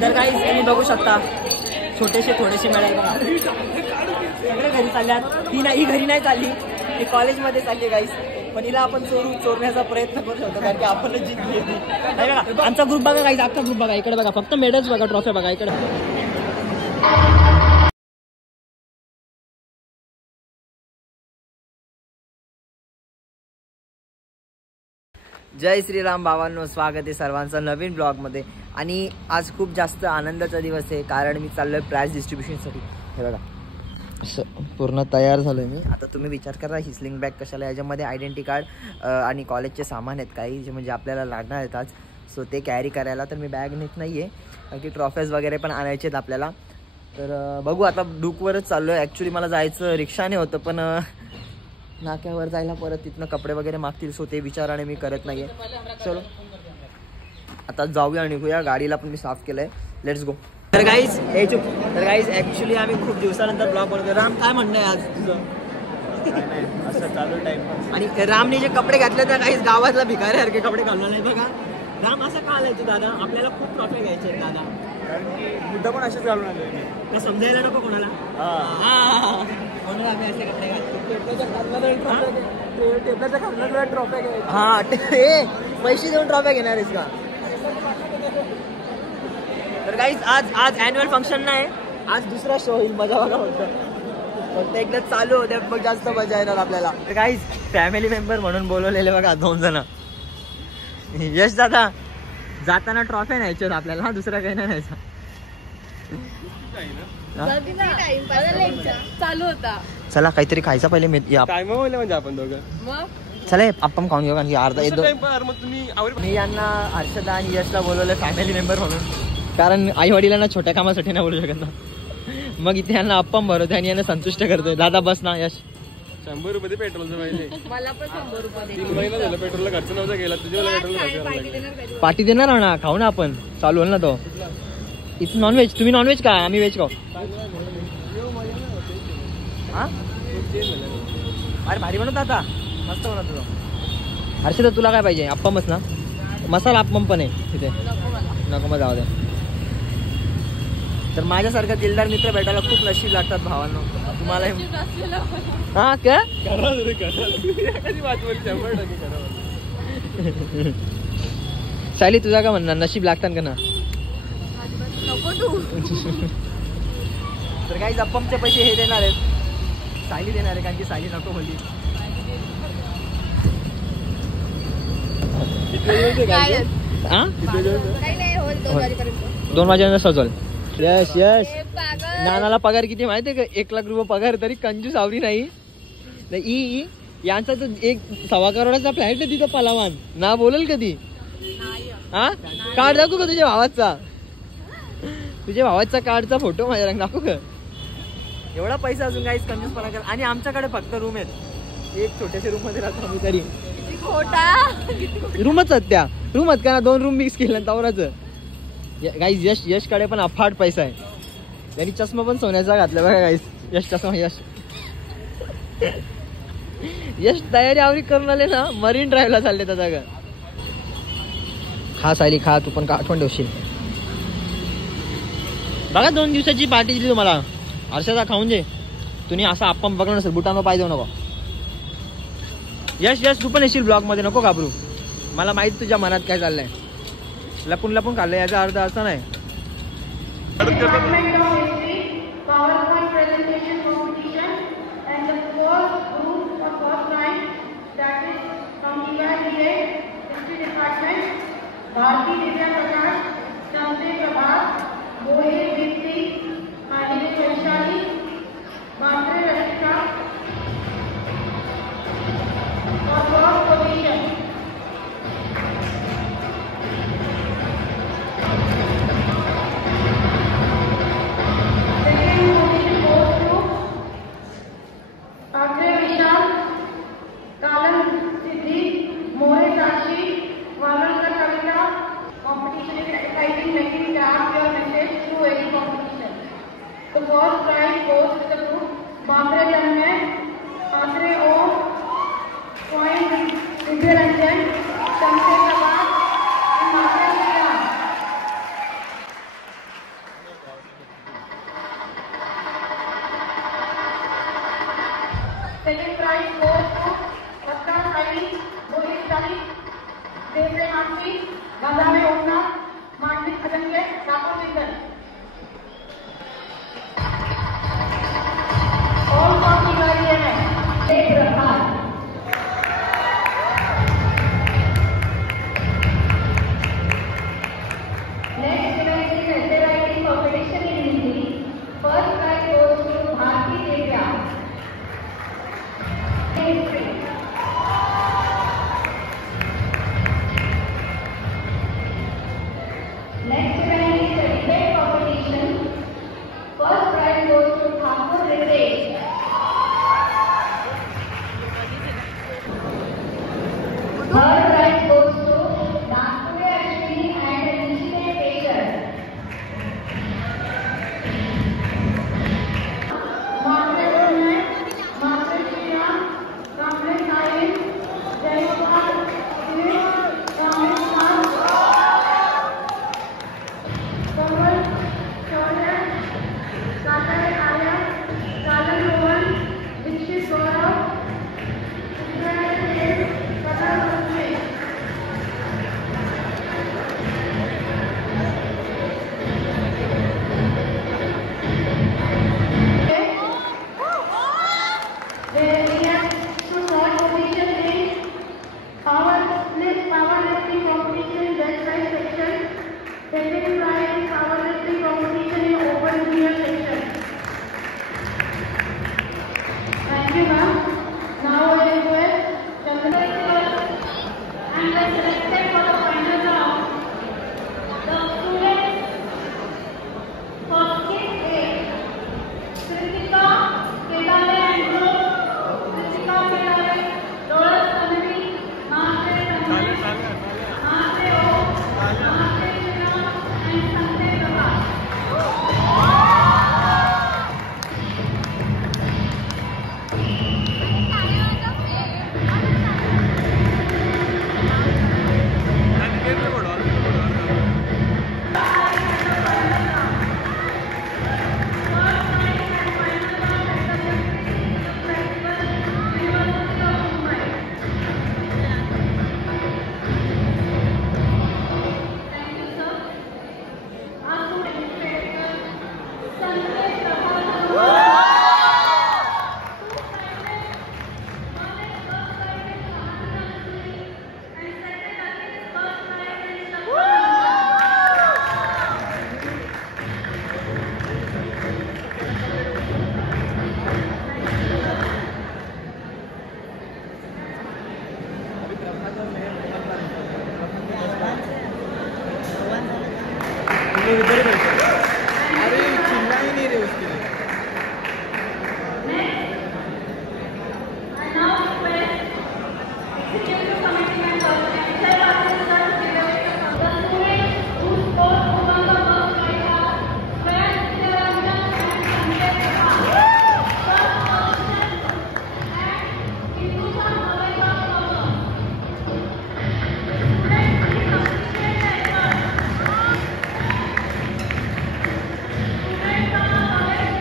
तर काही तुम्ही बघू शकता छोटेसे थोडेसे मेडल बघा सगळे घरी चालल्यात. ही घरी नाही चालली, ही कॉलेजमध्ये चालली गाईस. पण हिला आपण चोरण्याचा प्रयत्न करू शकतो कारण की आपणच जिंकली होती. बघा आमचा ग्रुप बघा गाईस, अख्खा ग्रुप बघा. इकडे बघा फक्त मेडल्स बघा, ट्रॉफी बघा इकडे. जय श्रीराम भावांनो, स्वागत आहे सर्वांचं नवीन ब्लॉगमध्ये. आणि आज खूप जास्त आनंदाचा दिवस आहे कारण मी चाललोय प्राइज डिस्ट्रीब्युशनसाठी. हे बघा असं पूर्ण तयार झालोय मी. आता तुम्ही विचार करा ही स्लिंग बॅग कशाला, याच्यामध्ये आयडेंटिटी कार्ड आणि कॉलेजचे सामान आहेत काही जे म्हणजे आपल्याला लागणार आहेत आज. सो ते कॅरी करायला तर मी बॅग नेत नाही आहे कारण की ट्रॉफीज वगैरे पण आणायचे आहेत आपल्याला. तर बघू आता डुकवरच चाललो आहे. ॲक्च्युली मला जायचं रिक्षाने होतं पण नाक्यावर जायला परत तिथनं कपडे वगैरे मागतील. सो ते विचाराने मी करत नाही आहे. चलो आता जाऊया निघूया. गाडीला पण मी साफ केलं आहे. Let's go. तर गाईज ॲक्च्युली आम्ही खूप दिवसानंतर ब्लॉग बनवतो. राम काय म्हणणं आहे आज तुझं? असं चालू टाइम. आणि रामने जे कपडे घातले त्या काहीच गावातला भिकाऱ्यासारखे कपडे घालून नाही बघा. राम असं का आलाय तू दादा? आपल्याला खूप ट्रॉफी घ्यायचे आहेत दादा. कारण की मुद्दा पण असेच घालून आले का समजायला नको कोणाला. म्हणून आम्ही असे कपडे घालतो. टेबलाच्या खाली ट्रॉफी घ्यायची. हा पैसे देऊन ट्रॉफी घेणार आहेस का? तर गाईज आज ॲन्युअल फंक्शन नाही, आज दुसरा शो होईल. मजा बघा फक्त एकदा चालू होते मग जास्त मजा येणार आपल्याला. तर गाईज फॅमिली मेंबर म्हणून बोलवलेले बघा 2 जण. यश दादा जाताना ट्रॉफी न्यायच्या आपल्याला. हा दुसरा काही नाही न्यायचा. चालू होता. चला काहीतरी खायचा पहिले. म्हणजे आपण दोघं चला आपण खाऊन घेऊ कारण की अर्धा येतो. मग तुम्ही मी यांना हर्षदा आणि यशला बोलवलं फॅमिली मेंबर म्हणून कारण आई वडिलांना छोट्या कामासाठी नाही बोलू शकत ना. मग इथे यांना अप्पम भरवते आणि यांना संतुष्ट करतोय. दादा बस ना. यश 100 रुपये पेट्रोलचं पाहिजे. मला पण 100 रुपये 3 महिना झालं पेट्रोलला खर्च नव्हता गेला. तुझ्या पेट्रोल पार्टी देणार ना. खाऊ ना आपण. चालू होईल ना तो. इथं नॉनव्हेज. तुम्ही नॉनव्हेज का? आम्ही व्हेज खाऊ. हा अरे भारी बनवता आता. मस्त बनवतो तो. हर्षदा तुला काय पाहिजे? अप्पमच ना. मसाला अप्पम पण आहे तिथे. नको मग जाऊ दे. तर माझ्यासारखा दिलदार मित्र भेटायला खूप नशीब लागतात भावांनो. तुम्हाला हा का सायली तुझा का म्हणणार? नशीब लागतात का ना? तर काही अप्पमचे पैसे हे देणार आहेत, सायली देणार आहे कारण की सायली नको बोलली. हा 2 वाजेपर्यंत सजवल. यश यश नानाला पगार किती माहितीये का? 1 लाख रुपये पगार. तरी कंजूस आवरी नाही. यांचा तर 1.25 करोडाचा फ्लॅट आहे तिथं पलावान. ना बोलेल कधी. हा कार्ड दाखवू का तुझ्या भावाचा? तुझ्या भावाचा कार्डचा फोटो माझ्या दाखवू का? एवढा पैसा अजून काहीच कंजूसपणा कर. आणि आमच्याकडे फक्त रूम आहेत. एक छोट्याशा रूम मध्ये राहतो आम्ही. तरी रूमच आहेत त्या. रूम आहेत का ना? 2 रूम मिक्स केलं तवराचं. गाईज यशकडे पण अफाट पैसा आहे. त्यांनी चष्मा पण सोन्याचा घातला बघा गाईज. यश चष्मा. यश तयारी आवरी करून आले ना. मरीन ड्राईव्हला चालले त्या जागा. खा सायली खा. तू पण का आठवण ठेवशील. बघा 2 दिवसाची पार्टी दिली तुम्हाला. हर्षदा खाऊन जे. तुम्ही असा अप्पम बघणार नसेल बुटांना पाय देऊ नको. यश तू पण येशील ब्लॉग मध्ये. नको घाबरू. मला माहित तुझ्या मनात काय चाललंय. लपून खाल्लं याचा अर्थ असा नाही. Second prize goes to Dr. Ali Mohit Sali, Devre Mansi, Gandhave Omna, Mandit Adange, Thakur Vindan. All party guardians, Dev Rahman. Next event is essay writing competition in Hindi. First prize goes to Bharti Devya. History. Next event is a debate competition. First prize goes to Thakur Ritesh. Third prize goes to Nagpure Ashwini and Nishine Tejas. Margaret Roman, Margaret Shriram, Kamlesh Naik, Jayapal, Dinesh, Ramesh Khan, Kamal, Shaurya, Sakai Arya, Kalan Rohan, Dikshit Gaurav, Israel Dev, Katar Vasme. Where we have to third position in powerlifting competition in best size section. Second prize is powerlifting competition in open junior section. Thank you, ma'am. Now I request Chandra and the selected for the final round. The students for skit A, Kritika, Kedale and Group, Kritika Kedale, Doras Tanvi, Namaste Tanvi, Namaste O, Namaste Shina, and Sanjay Prabhat. अरे चिल्ला ही नहीं रहे उसके लिए। I now request Executive Committee members and said officers to evaluate the students who scored among the first prize are Swayan Sityaranjan and Sanjay Prabhat. First position and Hindustan Navalka Power. Students, please appreciate the effort. Students from our college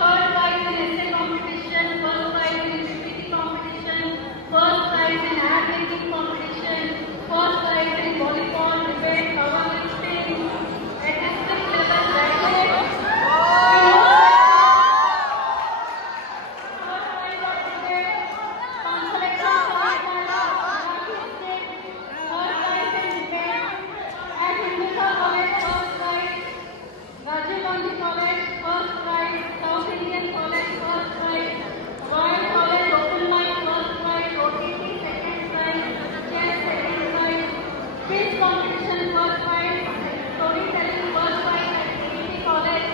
third prize in essay competition, first prize in PPT competition, first prize in ad making competition, first prize in volleyball, debate, powerlifting, at district level graduate. Rajiv Gandhi College, first prize. South Indian College, first prize. Royal College, Open Mic, first prize. OTT, second prize. Chess, second prize. Quiz competition, first prize. Storytelling, first prize at PPT College.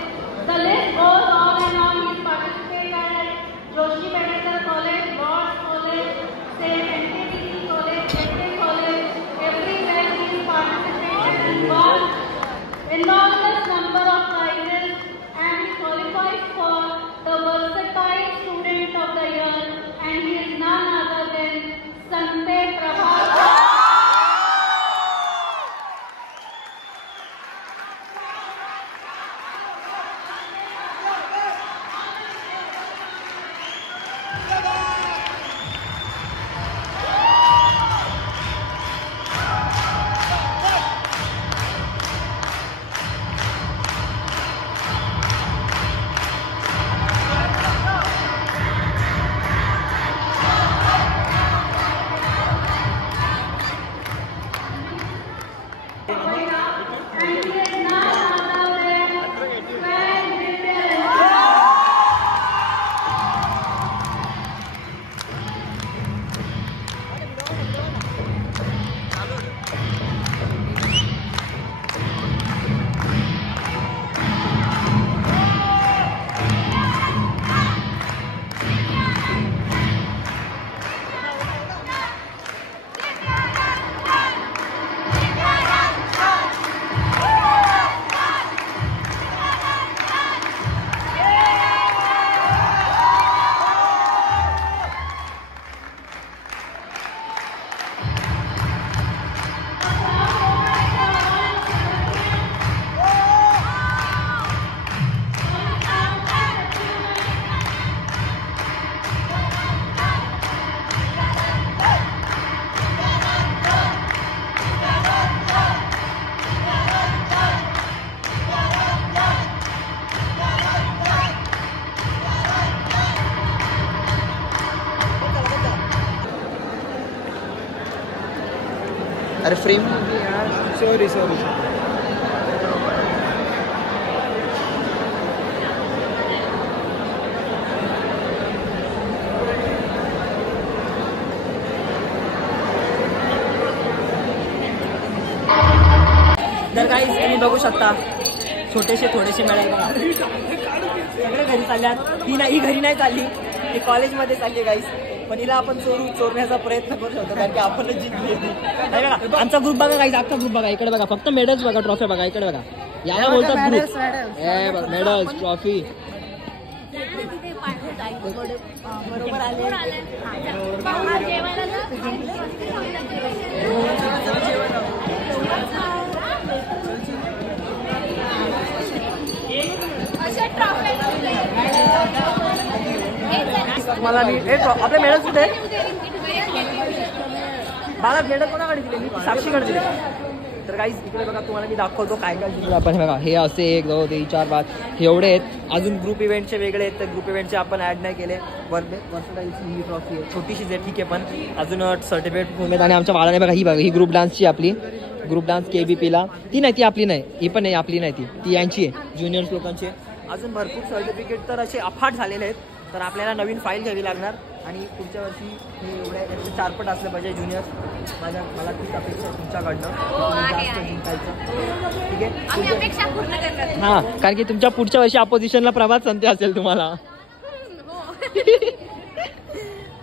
The list goes on and on. He participated at Joshi Bedekar College, Lord's College, St. NTTC College, Technical College. Everywhere he participated and won enormous number of prizes, and he qualifies for the Versatile Student of the Year, and he is none other than Sanjay Prabhakar. अरे frame sorry तर काही तुम्ही बघू शकता छोटेसे थोडेसे मेळे बघा सगळे घरी चालल्यात. ही घरी नाही चालली, ही कॉलेजमध्ये चालली गाईस. पण हिला आपण चोरण्याचा प्रयत्न करू शकतो कारण की आपणच जिंकली. बघा आमचा ग्रुप बघा गाईस, अख्खा ग्रुप बघा. इकडे बघा, फक्त मेडल्स बघा, ट्रॉफी बघा. इकडे बघा, याला बोलतात ग्रुप. Medals, trophy. बरोबर आले. मला आपले मेडल कुठे मला मेडल कोणाकडे दिले? मी साक्षीकडे दिले. तर काही इकडे बघा, तुम्हाला मी दाखवतो काय काय जिंकलो आपण. हे बघा, हे असे 1 2 3 4 5 हे एवढे आहेत. अजून ग्रुप इव्हेंटचे वेगळे आहेत, तर ग्रुप इव्हेंटचे आपण ऍड नाही केले. वर्सटाईल ट्रॉफी आहे, छोटीशीच आहे, ठीक आहे. पण अजून सर्टिफिकेट फॉर्मेट. आणि आमच्या बाळाने बघा, ही बघा, ही ग्रुप डान्सची आपली ग्रुप डान्स KBPला. ती नाही, ती आपली नाही, ही पण नाही आपली नाही, ती यांची आहे, ज्युनियर्स लोकांची आहे. अजून भरपूर सर्टिफिकेट तर असे अफाट झालेले आहेत. तर आपल्याला नवीन फाईल घ्यावी लागणार आणि पुढच्या वर्षी हे एवढ्या 4 पट असलं पाहिजे ज्युनियर्स. मला तीच अपेक्षा आहे तुमच्याकडनं जिंकायचं, ठीक आहे. हां, कारण की तुमच्या पुढच्या वर्षी अपोजिशनला प्रभात संधी असेल तुम्हाला.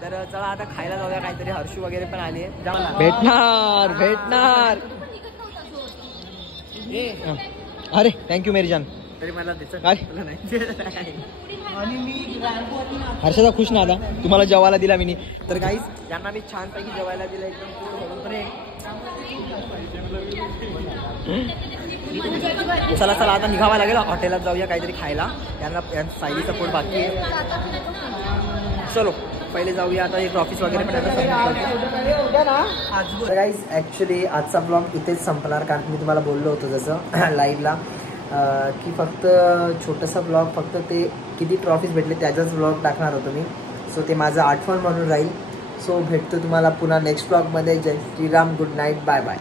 तर चला आता खायला जाऊया काहीतरी. हर्षू वगैरे पण आली आहे. भेटणार. अरे थँक्यू मेरी जान. तरी मला काय हर्षदा खुश ना आता तुम्हाला जेवायला दिला मी. तर गाईस ज्यांना मी छानपैकी जेवायला दिलं एकदम चला चला आता निघावं लागेल, हॉटेलात जाऊया काहीतरी खायला. यांना सायली सपोर्ट बाकी आहे. चलो पहिले जाऊया आता. एक ऑफिस वगैरे पण गाईज. ॲक्च्युली आजचा ब्लॉग इथेच संपणार, कारण मी तुम्हाला बोललो होतो जसं लाईव्हला की फक्त छोटंसं ब्लॉग, फक्त ते किती ट्रॉफीज भेटले त्याचाच ब्लॉग टाकणार होतो मी. सो ते माझं आठवण म्हणून राहील. सो भेटतो तुम्हाला पुन्हा नेक्स्ट ब्लॉगमध्ये. जय Shriram, good night, bye bye.